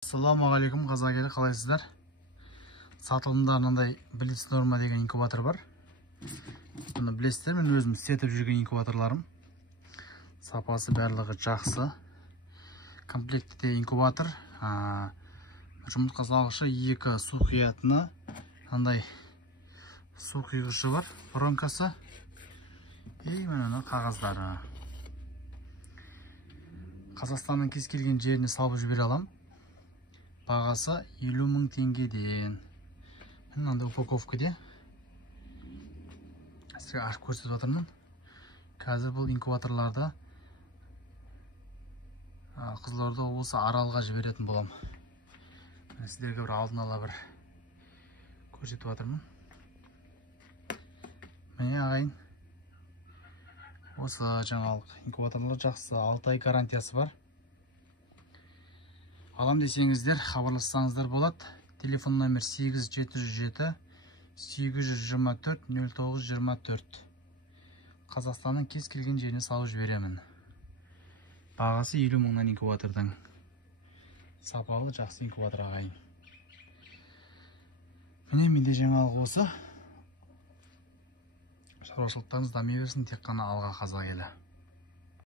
Ассалаумағалейкум, қазақ елі, қалайсыздар? Сатылымда мынандай Блиц Норма деген инкубатор бар. Бұны білесіздер, мен өзім істетіп жүрген инкубаторларым. Сапасы барлығы жақсы. Комплектте инкубатор, жұмыртқа салғышы, 2 су құятыны, мынандай су құйғышы бар, воронкасы. И мына қағаздары. Қазақстанның кез келген жеріне салып жібере аламын. Бағасы 50 мың теңгеден. Мынандай упаковкаде. Сізге ашып көрсетіп отырмын. Қазір бұл инкубаторларды Қызылорда облысы Аралға жіберетін болам. Сіздерге бір алдын ала бір көрсетіп отырмын. Міне ағайын. Осы жаңалық инкубаторлар жақсы, 6 ай гарантиясы бар. Алам десеңіздер, хабарлассаңыздар болады. Телефон номер 8707 824 0924. Қазақстанның кез келген жеріне салып жіберемін. Бағасы 50 мыңнан инкубатордың. Сапалы жақсы инкубатор ағайын. Міне менде жаңалық осы. Шаруашылықтарыңыз дами берсін, тек қана алға қазақ елі.